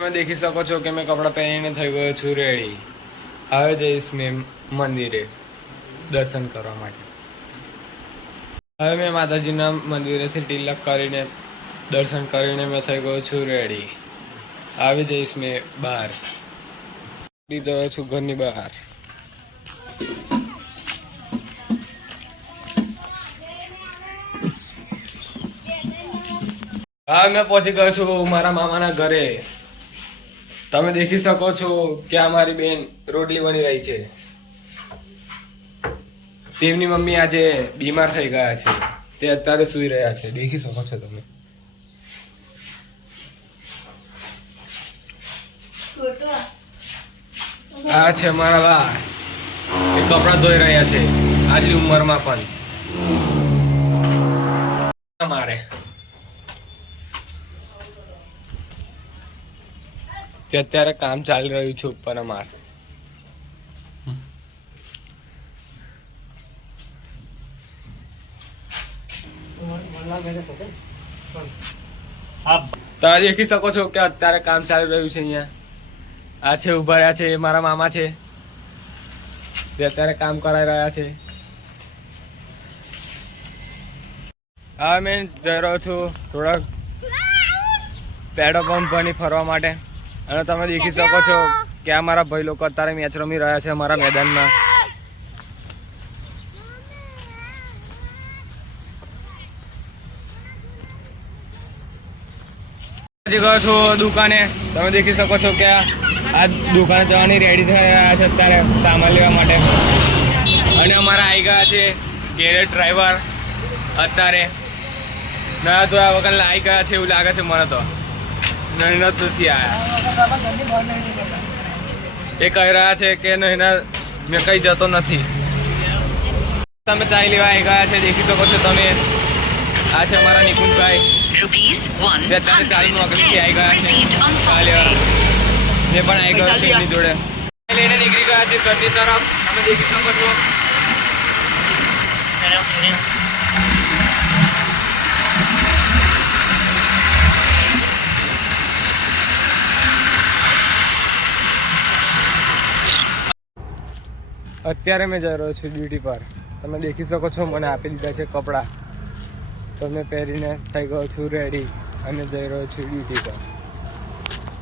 તમે દેખી શકો છો કે મેં કપડાં પહેરીને થઈ ગયો છું રેડી. હવે જઈશ મેં મંદિરે દર્શન કરવા માટે. હવે મેં માતાજીના મંદિરેથી તિલક કરીને દર્શન કરીને મેં થઈ ગયો છું રેડી. આવી જઈશ મેં બહાર. નીકળી ગયો છું ઘરની બહાર. હા, મેં પહોંચી ગયો છું મારા મામાના ઘરે. તમે દેખી શકો છો કે આ મારી બેન રોટલી બની રહી છે. તેમની મમ્મી આજે બીમાર થઈ ગયા છે, તે અત્યારે સૂઈ રહ્યા છે. દેખી શકો છો તમે. આ છે મારા બા, એ કપડા ધોઈ રહ્યા છે આટલી ઉંમરમાં પણ. મારે તે અત્યારે કામ ચાલી રહ્યું છે ઉપર અમાર. તમે દેખી શકો છો કે અત્યારે કામ ચાલી રહ્યું છે અહીંયા. આ છે ઉભા રહ્યા છે મારા મામા છે, તે અત્યારે કામ કરાવી રહ્યા છે. હા, મેં જઈ રહ્યો છું થોડાક પેટ્રોલ પંપ બની ફરવા માટે. અને તમે દેખી શકો છો કે આ મારા ભાઈ લોકો અત્યારે મેચ રમી રહ્યા છે અમારા મેદાનમાં. ગયો છું દુકાને. તમે દેખી શકો છો કે આ દુકાને જવાની રેડી થઈ રહ્યા છે અત્યારે સામાન લેવા માટે. અને અમારા આવી ગયા છે ગેરેજ ડ્રાઈવર અત્યારે ના ધોયા વગર આવી ગયા છે એવું લાગે છે મને તો. નથી આવ્યા. એ કહી રહ્યા છે કે નહીં મેં કઈ જતો નથી. તમે ચાય લેવા આવી ગયા છે દેખી શકો છો તમે. આ છે અમારા નિકુંજભાઈ, અત્યારે ચાલનું અગ્રથી આવી ગયા છે ચા લેવા. મેં પણ આવી ગયો છું એમની જોડે. લઈને નીકળી ગયા છે ઘરની તરફ. તમે દેખી શકો છો. અત્યારે મેં જઈ રહ્યો છું ડ્યુટી પર. તમે દેખી શકો છો મને આપી દીધા છે કપડાં, તો મેં પહેરીને થઈ ગયો છું રેડી અને જઈ રહ્યો છું ડ્યુટી પર.